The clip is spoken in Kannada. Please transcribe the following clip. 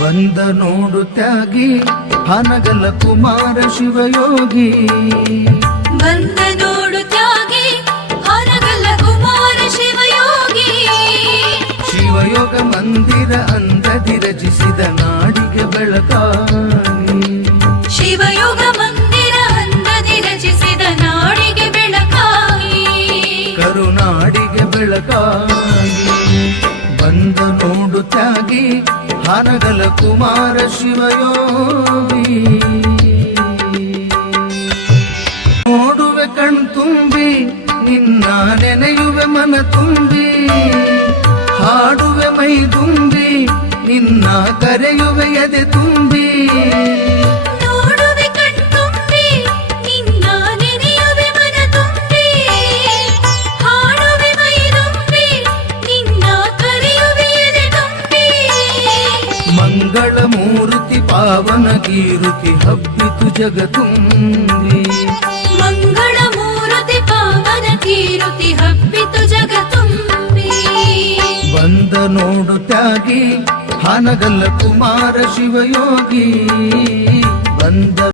ಬಂದ ನೋಡು ತ್ಯಾಗಿ ಹನಗಲ ಕುಮಾರ ಶಿವಯೋಗಿ. ಬಂದ ನೋಡು ತ್ಯಾಗಿ ಹನಗಲ ಕುಮಾರ ಶಿವಯೋಗಿ. ಶಿವಯೋಗ ಮಂದಿರ ಅಂದದಿ ರಚಿಸಿದ ನಾಡಿಗೆ ಬೆಳಕಾಗಿ. ಶಿವಯೋಗ ಮಂದಿರ ಅಂದದಿ ರಚಿಸಿದ ನಾಡಿಗೆ ಬೆಳಕಾಗಿ. ಕರುನಾಡಿಗೆ ಬೆಳಕಾಗಿ. ಹನಗಲ ಕುಮಾರ ಶಿವಯೋಗಿ ನೋಡುವೆ ಕಣ್ ತುಂಬಿ ನಿನ್ನ ನೆನೆಯುವೆ ಮನ ತುಂಬಿ ಹಾಡುವೆ ಮೈ ತುಂಬಿ ನಿನ್ನ ಕರೆಯುವೆ ಎದೆ ತುಂಬಿ ಮಂಗಳ ಮೂರ್ತಿ ಪಾವನ ಕೀರ್ತಿ ಹಬ್ಬಿತು ಜಗತುಂಬಿ. ಮಂಗಳ ಮೂರ್ತಿ ಪಾವನ ಕೀರ್ತಿ ಹಬ್ಬಿತು ಜಗತುಂಬಿ. ಬಂದ ನೋಡು ತ್ಯಾಗಿ ಹಾನಗಲ್ಲ ಕುಮಾರ ಶಿವಯೋಗಿ. ಬಂದ